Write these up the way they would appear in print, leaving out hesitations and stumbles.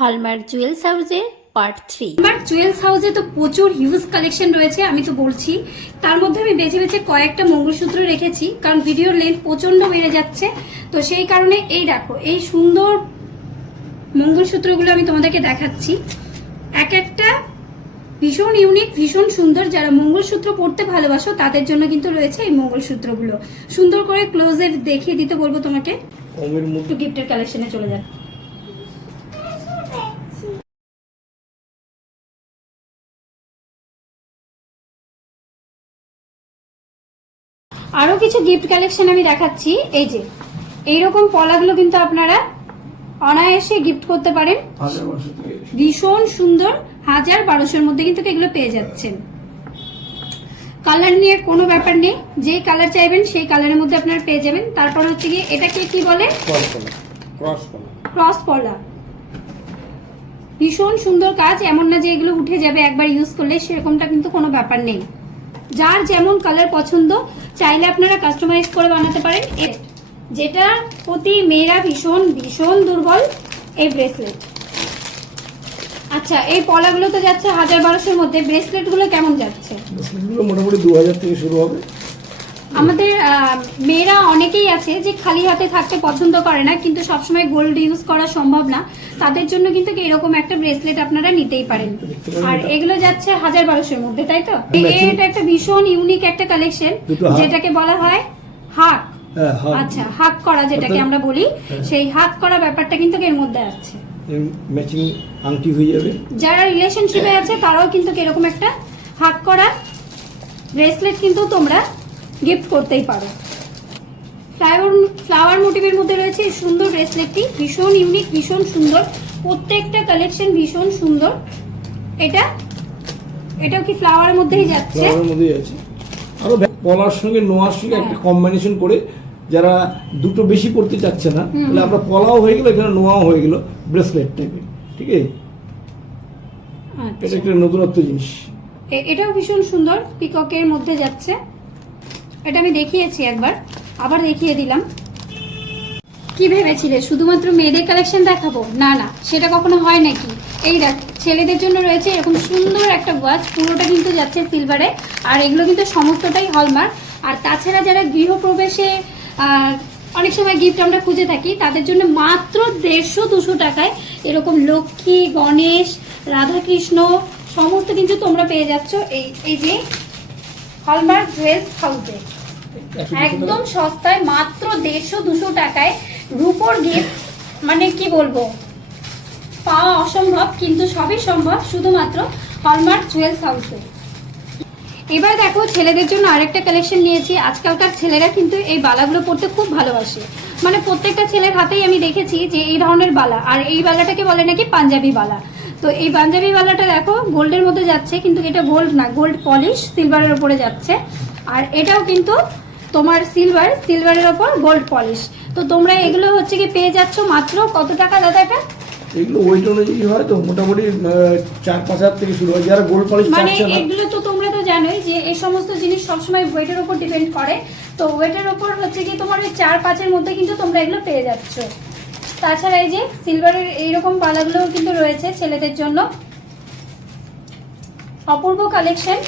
Hallmark jewels হাউসের part 3। Hallmark jewels হাউসে তো প্রচুর হিউজ কালেকশন রয়েছে, আমি তো বলছি। তার মধ্যে আমি বেছে বেছে কয়েকটা মঙ্গলসূত্র রেখেছি, কারণ ভিডিওর লেন্থ প্রচন্ড বেড়ে যাচ্ছে। তো সেই কারণে এই দেখো, এই সুন্দর মঙ্গলসূত্রগুলো আমি তোমাদেরকে দেখাচ্ছি। এক একটা ভীষণ ইউনিক, ভীষণ সুন্দর। যারা মঙ্গলসূত্র পরতে ভালোবাসো তাদের জন্য কিন্তু রয়েছে এই মঙ্গলসূত্রগুলো। সুন্দর করে ক্লোজে দেখিয়ে দিতে বলবো তোমাকে। একটু গিফটের কালেকশনে চলে যাক। আরো কিছু গিফট কালেকশন আমি দেখাচ্ছি। এই যে এইরকম পলাগুলো কিন্তু আপনারা অনায়াসে গিফট করতে পারেন। ভীষণ সুন্দর, 1000-1200-র মধ্যে কিন্তু এগুলো পেয়ে যাচ্ছেন। কালার নিয়ে কোনো ব্যাপার নেই, যে কালার চাইবেন সেই কালারের মধ্যে আপনারা পেয়ে যাবেন। তারপর হচ্ছে গিয়ে এটাকে কি বলে, ক্রস পলা। ভীষণ সুন্দর কাজ, এমন না যে এগুলো উঠে যাবে একবার ইউজ করলে, সেরকমটা কিন্তু কোনো ব্যাপার নেই। যার যেমন কালার পছন্দ চাইলে আপনারা কাস্টমাইজ করে বানাতে পারেন। যেটা প্রতি মেয়েরা ভীষণ ভীষণ দুর্বল, এই ব্রেসলেট। আচ্ছা, এই পলাগুলো তো যাচ্ছে 1000-1200-এর মধ্যে। ব্রেসলেট গুলো কেমন যাচ্ছে? ব্রেসলেটগুলো মোটামুটি 2000 থেকে শুরু হবে। আমাদের মেয়েরা অনেকেই আছে যে খালি হাতে থাকতে পছন্দ করে না, কিন্তু সবসময় গোল্ড ইউজ করা সম্ভব না। তাদের জন্য কিন্তু এরকম একটা ব্রেসলেট আপনারা নিতেই পারেন। আর এগুলো যাচ্ছে 1000-1200-এর মধ্যে, তাই তো? এটা একটা ভীষণ ইউনিক একটা কালেকশন, যেটাকে বলা হয় হাক। আচ্ছা, হাক করা যেটাকে আমরা বলি, সেই হাক করা ব্যাপারটা কিন্তু এর মধ্যে আছে। ম্যাচিং আংটি হয়ে যাবে। যারা রিলেশনশিপে আছে তারাও কিন্তু এরকম একটা হাক করা ব্রেসলেট কিন্তু তোমরা গিফট করতেই পারো। ফ্লাওয়ার মোটিভের মধ্যে রয়েছে এই সুন্দর ব্রেসলেটটি। ভীষণ ইউনিক, ভীষণ সুন্দর, প্রত্যেকটা কালেকশন ভীষণ সুন্দর। এটাও কি ফ্লাওয়ারের মধ্যেই যাচ্ছে? ফ্লাওয়ারের মধ্যেই আছে। আরো পলার সঙ্গে নোয়ার সঙ্গে একটা কম্বিনেশন করে, যারা দুটো বেশি পড়তে চাচ্ছে না, তাহলে আমরা পলাও হয়ে গেল, এখানে নোয়াও হয়ে গেল ব্রেসলেট টাইপের। ঠিক আছে, এটা একটা নতুনত্ব জিনিস। এটাও ভীষণ সুন্দর, পিককের মধ্যে যাচ্ছে। এটা আমি দেখিয়েছি একবার, আবার দেখিয়ে দিলাম। কি ভেবেছিলে শুধুমাত্র মেয়েদের কালেকশন দেখাবো? না না, সেটা কখনো হয় নাকি। এই দেখ, ছেলেদের জন্য রয়েছে এরকম সুন্দর একটা ওয়াচ, পুরোটা কিন্তু যাচ্ছে সিলভারে। আর এগুলো কিন্তু সমস্তটাই হলমার্ক। আর তাছাড়া যারা গৃহপ্রবেশে অনেক সময় গিফট আমরা খুঁজে থাকি, তাদের জন্য মাত্র 150-200 টাকায় এরকম লক্ষ্মী, গণেশ, রাধাকৃষ্ণ সমস্ত কিন্তু তোমরা পেয়ে যাচ্ছ এই যে হলমার্ক জুয়েলস হাউসে। একদম সস্তায়, মাত্র 150-200 টাকায় রূপোর গিফট। মানে কি বলবো, পাওয়া অসম্ভব, কিন্তু সবই সম্ভব শুধুমাত্র হলমার্ক জুয়েলস হাউসে। এবার দেখো, ছেলেদের জন্য আরেকটা কালেকশন নিয়েছি। আজকালকার ছেলেরা কিন্তু এই বালাগুলো পরতে খুব ভালোবাসে। মানে প্রত্যেকটা ছেলের হাতেই আমি দেখেছি যে এই ধরনের বালা। আর এই বালাটাকে বলে নাকি পাঞ্জাবি বালা। তো এই পাঞ্জাবি বালাটা দেখো গোল্ডের মধ্যে যাচ্ছে, কিন্তু এটা গোল্ড না, গোল্ড পলিশ সিলভারের উপরে যাচ্ছে। আর এটাও কিন্তু তোমার সিলভারের ওপর গোল্ড পলিশ। তো তোমরা এগুলো হচ্ছে কি পেয়ে যাচ্ছ মাত্র কত টাকা দাদা? এটা এগুলো ওয়েট অনুযায়ী হয়, তো মোটামুটি 4-5 থেকে শুরু হয়। যারা গোল্ড পলিশ মানে চাচ্ছে না, এগুলো তো তোমরা তো জানোই যে এই সমস্ত জিনিস সবসময় ওয়েটের উপর ডিপেন্ড করে। তো ওয়েটের উপর হচ্ছে কি তোমার 4-5-এর মধ্যে কিন্তু তোমরা এগুলো পেয়ে যাচ্ছ। তাছাড়া এই যে সিলভারের এইরকম বালাগুলো কিন্তু রয়েছে ছেলেদের জন্য। অপূর্ব কালেকশন।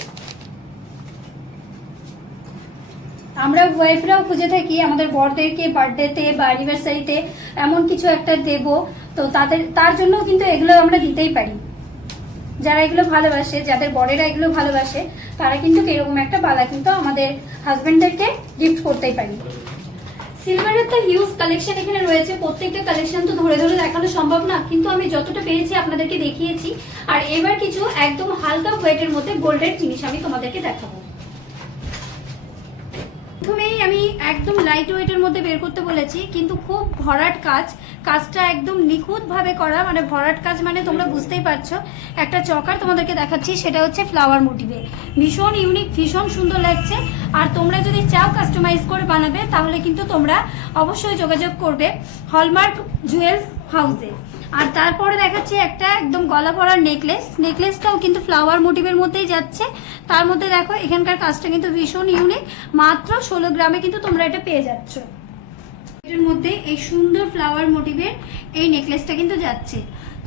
আমরা ওয়াইফরাও খুঁজে থাকি আমাদের বড়দেরকে বার্থডেতে বা অ্যানিভার্সারিতে এমন কিছু একটা দেব, তো তার জন্য কিন্তু এগুলো আমরা দিতেই পারি। যারা এগুলো ভালোবাসে, যাদের বড়েরা এগুলো ভালোবাসে, তারা কিন্তু এরকম একটা বালা কিন্তু আমাদের হাজবেন্ডদেরকে গিফট করতেই পারি। সিলভারের তো হিউজ কালেকশন এখানে রয়েছে। প্রত্যেকটা কালেকশন তো ধরে ধরে দেখানো সম্ভব না, কিন্তু আমি যতটা পেরেছি আপনাদেরকে দেখিয়েছি। আর এবার কিছু একদম হালকা ওয়েটের মধ্যে গোল্ডের জিনিস আমি তোমাদেরকে দেখাবো। প্রথমেই আমি একদম লাইট ওয়েটের মধ্যে বের করতে বলেছি, কিন্তু খুব ভরাট কাজটা একদম নিখুঁতভাবে করা। মানে ভরাট কাজ মানে তোমরা বুঝতেই পারছো। একটা চকার তোমাদেরকে দেখাচ্ছি, সেটা হচ্ছে ফ্লাওয়ার মোটিভে। ভীষণ ইউনিক, ভীষণ সুন্দর লাগছে। আর তোমরা যদি চাও কাস্টমাইজ করে বানাবে, তাহলে কিন্তু তোমরা অবশ্যই যোগাযোগ করবে হলমার্ক জুয়েলস হাউসে। আর তারপরে দেখাচ্ছি একটা একদম গলা ভরার নেকলেসটাও কিন্তু ফ্লাওয়ার মোটিভের মধ্যেই যাচ্ছে। তার মধ্যে দেখো এখানকার কাজটা কিন্তু ভীষণ ইউনিক। মাত্র 16 গ্রামে কিন্তু তোমরা এটা পেয়ে যাচ্ছ। এটার মধ্যে এই সুন্দর ফ্লাওয়ার মোটিভের এই নেকলেসটা কিন্তু যাচ্ছে।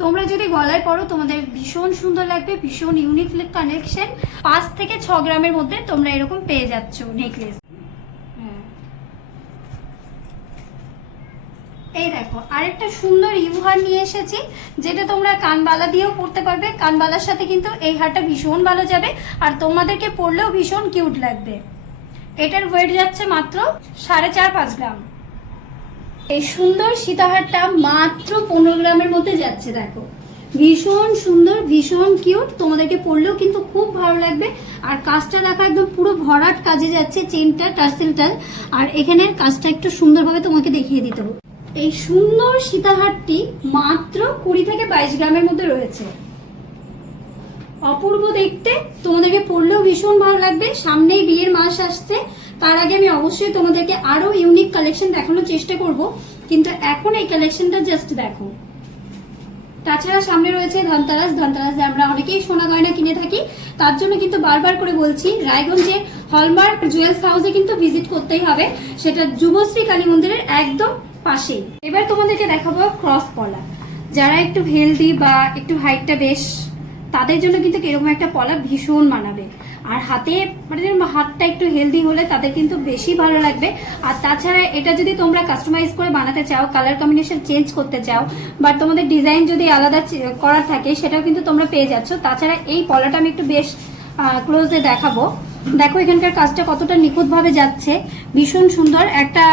তোমরা যদি গলায় পরো তোমাদের ভীষণ সুন্দর লাগবে, ভীষণ ইউনিক কালেকশন। 5 থেকে 6 গ্রামের মধ্যে তোমরা এরকম পেয়ে যাচ্ছ নেকলেস। এই দেখো আরেকটা সুন্দর ইউহার নিয়ে এসেছি, যেটা তোমরা কানবালা দিয়েও পরতে পারবে। কানবালার সাথে কিন্তু এই হারটা ভীষণ ভালো যাবে, আর তোমাদেরকে পরলেও ভীষণ কিউট লাগবে। এটার ওয়েট যাচ্ছে মাত্র 4.5-5 গ্রাম। এই সুন্দর সীতাহারটা মাত্র 15 গ্রামের মধ্যে যাচ্ছে। দেখো ভীষণ সুন্দর, ভীষণ কিউট, তোমাদেরকে পরলেও কিন্তু খুব ভালো লাগবে। আর কাজটা দেখো একদম পুরো ভরাট কাজে যাচ্ছে, চেনটা টার্সেলটা, আর এখানের কাজটা একটু সুন্দরভাবে তোমাকে দেখিয়ে দিতে হবে। এই সুন্দর সীতাহারটি মাত্র 20 থেকে 22 গ্রামের মধ্যে রয়েছে। অপূর্ব দেখতে, তোমাদেরকে পরলেও ভীষণ ভালো লাগবে। সামনেই বিয়ের মাস আসছে, তার আগে আমি অবশ্যই তোমাদেরকে আরো ইউনিক কালেকশন দেখানোর চেষ্টা করব, কিন্তু এখন এই কালেকশনটা জাস্ট দেখো। তাছাড়া সামনে রয়েছে ধনতেরাস। ধনতেরাসে আমরা অনেকেই সোনা গয়না কিনে থাকি, তার জন্য কিন্তু বারবার করে বলছি রায়গঞ্জে হলমার্ক জুয়েলস হাউসে কিন্তু ভিজিট করতেই হবে, সেটা যুবশ্রী কালী মন্দিরের একদম পাশেই। এবার তোমাদেরকে দেখাবো ক্রস পলা। যারা একটু হেলদি বা একটু হাইটটা বেশ, তাদের জন্য কিন্তু এরকম একটা পলা ভীষণ মানাবে। আর হাতে মানে হাতটা একটু হেলদি হলে তাদের কিন্তু বেশি ভালো লাগবে। আর তাছাড়া এটা যদি তোমরা কাস্টমাইজ করে বানাতে চাও, কালার কম্বিনেশন চেঞ্জ করতে চাও, বা তোমাদের ডিজাইন যদি আলাদা করার থাকে, সেটাও কিন্তু তোমরা পেয়ে যাচ্ছ। তাছাড়া এই পলাটা আমি একটু বেশ ক্লোজে দেখাবো। দেখো এখানকার কাজটা কতটা নিখুঁতভাবে যাচ্ছে, ভীষণ সুন্দর। একটা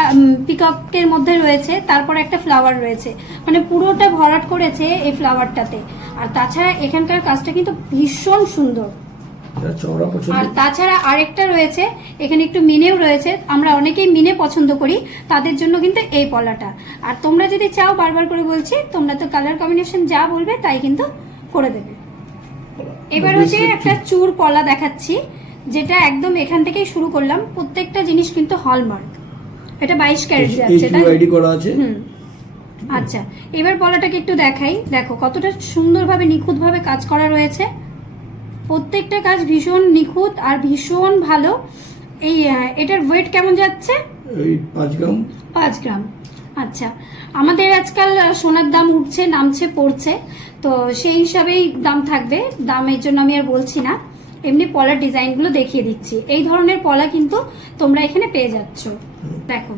পিককের মধ্যে রয়েছে, তারপর একটা ফ্লাওয়ার রয়েছে, মানে পুরোটা ভরাট করেছে এই ফ্লাওয়ারটাতে। আর তাছাড়া এখানকার কাজটা কিন্তু ভীষণ সুন্দর। আর তাছাড়া আরেকটা রয়েছে, এখানে একটু মিনেও রয়েছে। আমরা অনেকেই মিনে পছন্দ করি, তাদের জন্য কিন্তু এই পলাটা। আর তোমরা যদি চাও, বারবার করে বলছি, তোমরা তো কালার কম্বিনেশন যা বলবে তাই কিন্তু করে দেবে। এবার হচ্ছে একটা চূড় পলা দেখাচ্ছি, যেটা একদম এখান থেকেই শুরু করলাম। প্রত্যেকটা জিনিস কিন্তু হলমার্ক। এটা 22 ক্যারেট যাচ্ছে, তাই আইডি করা আছে। আচ্ছা, এবার পলাটাকে একটু দেখাই। দেখো কতটা সুন্দরভাবে নিখুঁতভাবে কাজ করা রয়েছে। প্রত্যেকটা কাজ ভীষণ নিখুঁত আর ভীষণ ভালো। এই এটার ওয়েট কেমন যাচ্ছে? এই 5 গ্রাম। 5 গ্রাম। আচ্ছা, আমাদের আজকাল সোনার দাম উঠছে, নামছে, পড়ছে, তো সেই হিসাবেই দাম থাকবে। দামের জন্য আমি আর বলছি না, এমনি পলার ডিজাইনগুলো দেখিয়ে দিচ্ছি। এই ধরনের পলা কিন্তু তোমরা এখানে পেয়ে যাচ্ছ। দেখো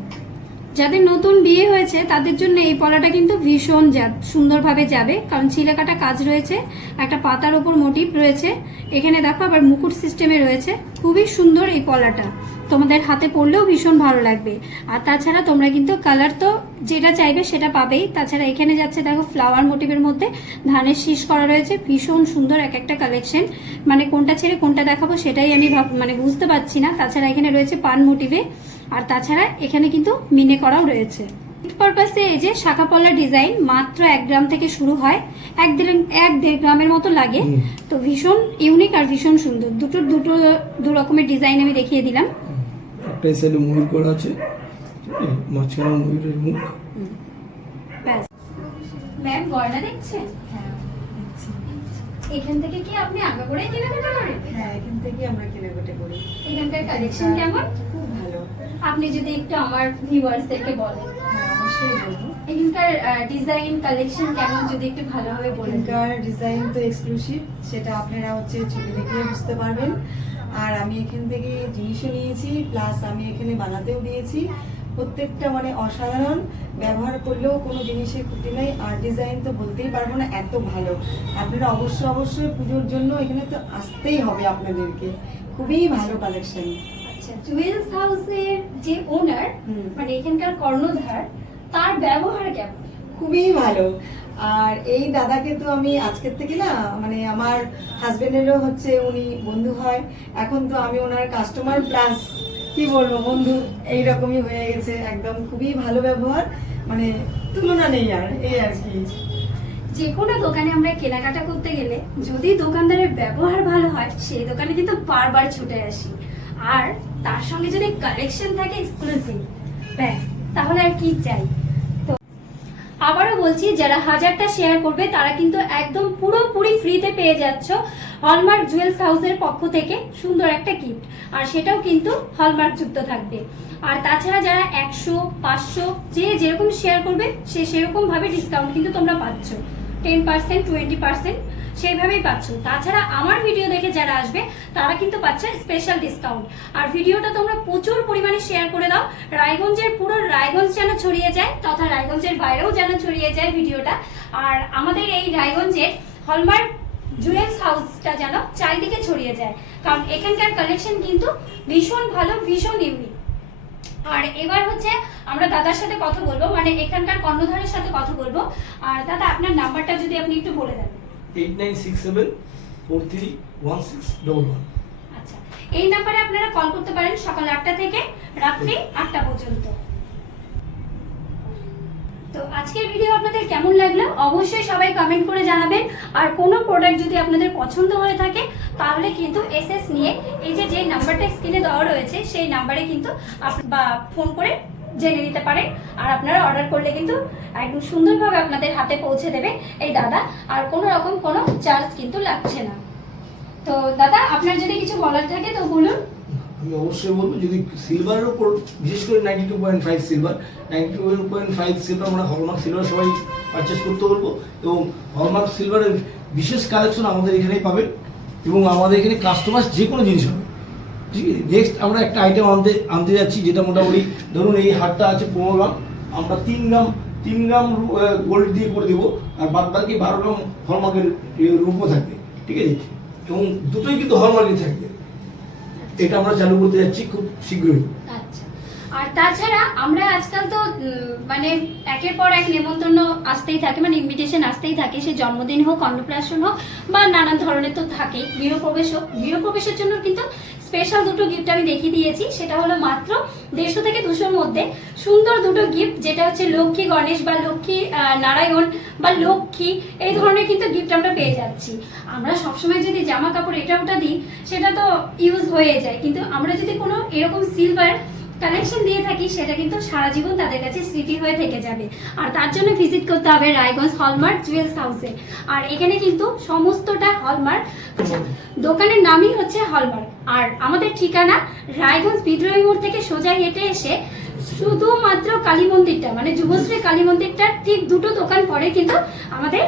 যাদের নতুন বিয়ে হয়েছে তাদের জন্য এই পলাটা কিন্তু ভীষণ সুন্দরভাবে যাবে, কারণ ছিলেকাটা কাজ রয়েছে, একটা পাতার ওপর মোটিভ রয়েছে। এখানে দেখো আবার মুকুট সিস্টেমে রয়েছে। খুবই সুন্দর এই পলাটা, তোমাদের হাতে পরলেও ভীষণ ভালো লাগবে। আর তাছাড়া তোমরা কিন্তু কালার তো যেটা চাইবে সেটা পাবেই। তাছাড়া এখানে যাচ্ছে দেখো ফ্লাওয়ার মোটিভের মধ্যে ধানের শীষ করা রয়েছে। ভীষণ সুন্দর এক একটা কালেকশন, মানে কোনটা ছেড়ে কোনটা দেখাবো সেটাই আমি মানে বুঝতে পারছি না। তাছাড়া এখানে রয়েছে পান মোটিভে, আর তাছাড়া এখানে কিন্তু মিনে করাও রয়েছে। পারপাসে এই যে শাখা পলা ডিজাইন মাত্র 1 গ্রাম থেকে শুরু হয়, 1-1.5 গ্রামের মতো লাগে। তো ভীষণ ইউনিক আর ভীষণ সুন্দর। দু রকমের ডিজাইন আমি দেখিয়ে দিলাম। একটা সাইডে ময়ূর করা আছে, মাঝখানে ময়ূরের মুখ। ব্যাস। ম্যাম গয়না দেখছেন? হ্যাঁ, দেখছি। এখান থেকে কি আপনি আগাগোড়াই কেনাকাটা করেন? হ্যাঁ, এখান থেকে আমরা কেনাকাটা করি। এখানকার কালেকশন কেমন? খুব ভালো। আপনি যদি একটু আমার ভিউয়ার্সদেরকে বলেন। হ্যাঁ, অবশ্যই বলবো। এখানকার ডিজাইন কালেকশন কেমন যদি একটু ভালোভাবে বলেন। এখানকার ডিজাইন তো এক্সক্লুসিভ, সেটা আপনারা ছবি দেখে বুঝতে পারবেন। আর আমি এখান থেকে জিনিসও নিয়েছি, প্লাস আমি এখানে বানাতেও দিয়েছি। প্রত্যেকটা মানে অসাধারণ, ব্যবহার করলেও কোনো জিনিসের ক্ষতি নেই। আর ডিজাইন তো বলতেই পারবো না, এত ভালো। আপনারা অবশ্যই পুজোর জন্য এখানে তো আসতেই হবে আপনাদেরকে। খুবই ভালো কালেকশন। আচ্ছা, জুয়েলস হাউসের যে ওনার, মানে এখানকার কর্ণধার, তার ব্যবহার কেমন? খুবই ভালো। আর এই দাদাকে তো আমি আজকের থেকে না, মানে আমার হাজবেন্ডেরও উনি বন্ধু হয়। এখন তো আমি ওনার কাস্টমার প্লাস কি বলবো বন্ধু, এইরকমই হয়ে গেছে। একদম খুবই ভালো ব্যবহার, মানে তুলনা নেই আর, এই আর কি। যে কোনো দোকানে আমরা কেনাকাটা করতে গেলে যদি দোকানদারের ব্যবহার ভালো হয়, সেই দোকানে কিন্তু বারবার ছুটে আসি। আর তার সঙ্গে যদি কালেকশন থাকে এক্সক্লুসিভ, ব্যাস, তাহলে আর কি চাই। তো আবারও বলছি, যারা 1000টা শেয়ার করবে তারা কিন্তু একদম পুরোপুরি ফ্রিতে পেয়ে যাচ্ছ হলমার্ক জুয়েলস হাউসের পক্ষ থেকে সুন্দর একটা গিফট। আর সেটাও কিন্তু হলমার্ক যুক্ত থাকবে। আর তাছাড়া যারা 100, 500 যে যেরকম শেয়ার করবে, সে সেরকম ভাবে ডিসকাউন্ট কিন্তু তোমরা পাচ্ছ। 10% 20% সেইভাবেই পাচ্ছ। তাছাড়া আমার ভিডিও দেখে যারা আসবে তারা কিন্তু পাচ্ছে স্পেশাল ডিসকাউন্ট। আর ভিডিওটা তোমরা প্রচুর পরিমাণে শেয়ার করে দাও, রায়গঞ্জের পুরো রায়গঞ্জ যেন ছড়িয়ে যায়, তথা রায়গঞ্জের বাইরেও যেন ছড়িয়ে যায় ভিডিওটা। আর আমাদের এই রায়গঞ্জের হলমার্ক জুয়েলস হাউসটা যেন চারিদিকে ছড়িয়ে যায়, কারণ এখানকার কালেকশন কিন্তু ভীষণ ভালো, ভীষণ ইউনিক। আর এবার হচ্ছে আমরা দাদার সাথে কথা বলবো, মানে এখানকার কর্ণধারের সাথে কথা বলবো। আর দাদা আপনার নাম্বারটা যদি আপনি একটু বলে দেন। 8967431611। আচ্ছা, এই নাম্বারে আপনারা কল করতে পারেন সকাল 8টা থেকে রাত্রি 8টা পর্যন্ত। তো আজকের ভিডিও আপনাদের কেমন লাগলো অবশ্যই সবাই কমেন্ট করে জানাবেন। আর কোনো প্রোডাক্ট যদি আপনাদের পছন্দ হয়ে থাকে তাহলে কিন্তু এসএস নিয়ে এই যে নাম্বারটা স্ক্রিনে দেওয়া রয়েছে সেই নাম্বারে কিন্তু বা ফোন করে জেনে নিতে পারেন। আর আপনারা অর্ডার করলে কিন্তু একদম সুন্দরভাবে আপনাদের হাতে পৌঁছে দেবে এই দাদা, আর কোনো রকম কোনো চার্জ কিন্তু লাগছে না। তো দাদা আপনার যদি কিছু বলার থাকে তো বলুন। আমি অবশ্যই বলবো, যদি সিলভারের উপর বিশেষ করে 92.5 সিলভার, 92.5 সিলভার আমরা হলমার্ক সিলভার সবাই পারচেস করতে বলবো। এবং হলমার্ক সিলভারের বিশেষ কালেকশন আমাদের এখানেই পাবেন, এবং আমাদের এখানে কাস্টমাইজ যে কোনো জিনিস হবে। ঠিক আছে, নেক্সট আমরা একটা আইটেম আনতে যাচ্ছি, যেটা মোটামুটি ধরুন এই হারটা আছে 15 গ্রাম, আমরা 3 গ্রাম গোল্ড দিয়ে করে দেবো, আর বাদ বাকি 12 গ্রাম হলমার্কের রূপও থাকবে। ঠিক আছে, এবং দুটোই কিন্তু হলমার্কে থাকবে। এটা আমরা চালু করতে যাচ্ছি খুব শীঘ্রই। আচ্ছা, আর তাছাড়া আমরা আজকাল তো মানে একের পর এক নেমন্তন্ন আসতেই থাকে, মানে ইনভিটেশন আসতেই থাকে, সে জন্মদিন হোক, অন্নপ্রাশন হোক বা নানান ধরনের তো থাকেই, গৃহপ্রবেশ হোক। গৃহপ্রবেশের জন্য কিন্তু স্পেশাল দুটো গিফট আমি দেখিয়ে দিয়েছি, সেটা হলো মাত্র 150 থেকে 200-র মধ্যে সুন্দর দুটো গিফট, যেটা হচ্ছে লক্ষ্মী গণেশ বা লক্ষ্মী নারায়ণ বা লক্ষ্মী, এই ধরনের কিন্তু গিফট আমরা পেয়ে যাচ্ছি। আমরা সবসময় যদি জামা কাপড় এটা ওটা দিই সেটা তো ইউজ হয়ে যায়, কিন্তু আমরা যদি কোনো এরকম সিলভার কালেকশন দিয়ে থাকি সেটা কিন্তু সারা জীবন তাদের কাছে স্মৃতি হয়ে থেকে যাবে। আর তার জন্য ভিজিট করতে হবে রায়গঞ্জ হলমার্ক জুয়েলস হাউসে। আর এখানে কিন্তু সমস্তটা হলমার্ক, আচ্ছা দোকানের নামই হচ্ছে হলমার্ক। আর আমাদের ঠিকানা রায়গঞ্জ বিদ্রোহী মোড় থেকে সোজা হেঁটে এসে শুধুমাত্র কালী মন্দিরটা, মানে যুবশ্রী কালী মন্দিরটার ঠিক দুটো দোকান পরে কিন্তু আমাদের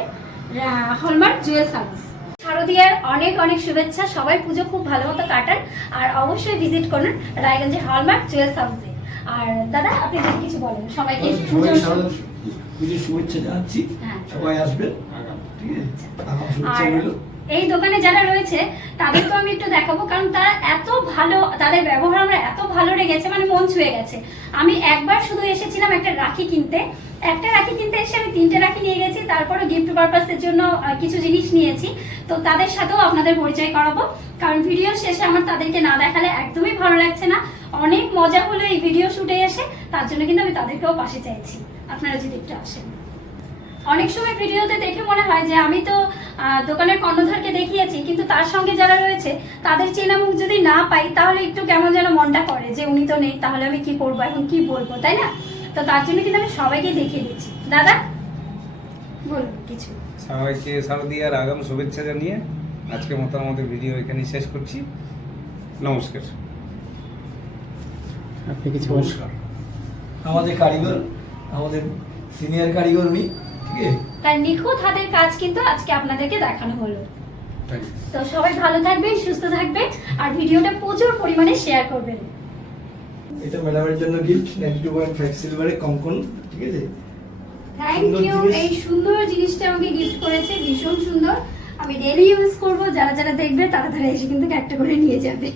হলমার্ক জুয়েলস হাউস। শারদীয়ার অনেক অনেক শুভেচ্ছা, সবাই পুজো খুব ভালো মতো কাটান, আর অবশ্যই ভিজিট করুন রায়গঞ্জের হলমার্ক জুয়েলস হাউসে। আর দাদা আপনি যদি কিছু বলেন সবাইকে পুজোর শুভেচ্ছা জানাচ্ছি, সবাই আসবেন। ঠিক আছে, আর এই দোকানে যারা রয়েছে তাদেরকেও আমি একটু দেখাবো, কারণ তারা এত ভালো, তাদের ব্যবহার আমরা এত ভালো লেগেছে, মানে মন ছুঁয়ে গেছে। আমি একবার শুধু এসেছিলাম একটা রাখি কিনতে, এসে আমি 3টে রাখি নিয়ে গেছি, তারপরে গিফট পারপাসের জন্য কিছু জিনিস নিয়েছি। তো তাদের সাথেও আপনাদের পরিচয় করাবো, কারণ ভিডিও শেষে আমার তাদেরকে না দেখালে একদমই ভালো লাগছে না। অনেক মজা হলো এই ভিডিও শুটে এসে, তার জন্য কিন্তু আমি তাদেরকেও পাশে চাইছি, আপনারা যদি একটু আসেন। অনেক সময় ভিডিওতে দেখে মনে হয় যে আমি তো দোকানের কর্ণধারকে দেখিয়েছি, কিন্তু তার সঙ্গে যারা রয়েছে তাদের চেনা মুখ যদি না পাই তাহলে একটু কেমন যেন মনটা করে যে উনি তো নেই, তাহলে আমি কি করবো, এখন কি বলবো, তাই না? তো তার জন্য কিন্তু আমি সবাইকে দেখিয়ে দিচ্ছি। দাদা বলুন কিছু। সবাইকে শারদীয়ার আগাম শুভেচ্ছা জানিয়ে আজকের মতো আমাদের ভিডিও এখানে শেষ করছি। নমস্কার। আপনি কিছু নমস্কার। আমাদের কারিগর, আমাদের সিনিয়র কারিগর উনি, ঠিক আছে, তার নিখুঁত হাতের কাজ কিন্তু আজকে আপনাদেরকে দেখানো হলো। তো সবাই ভালো থাকবেন, সুস্থ থাকবেন, আর ভিডিওটা প্রচুর পরিমাণে শেয়ার করবেন। এটা ম্যাডামের জন্য গিফট 92.5 সিলভারে কঙ্কন। ঠিক আছে, থ্যাংক ইউ, এই সুন্দর জিনিসটা আমাকে গিফট করেছে, ভীষণ সুন্দর। আমি ডেইলি ইউজ করব, যারা যারা দেখবে তারা তারা এসে কিন্তু একটা করে নিয়ে যাবে।